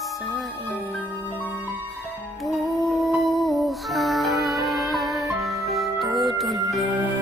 sa inyong buhay. Tutulong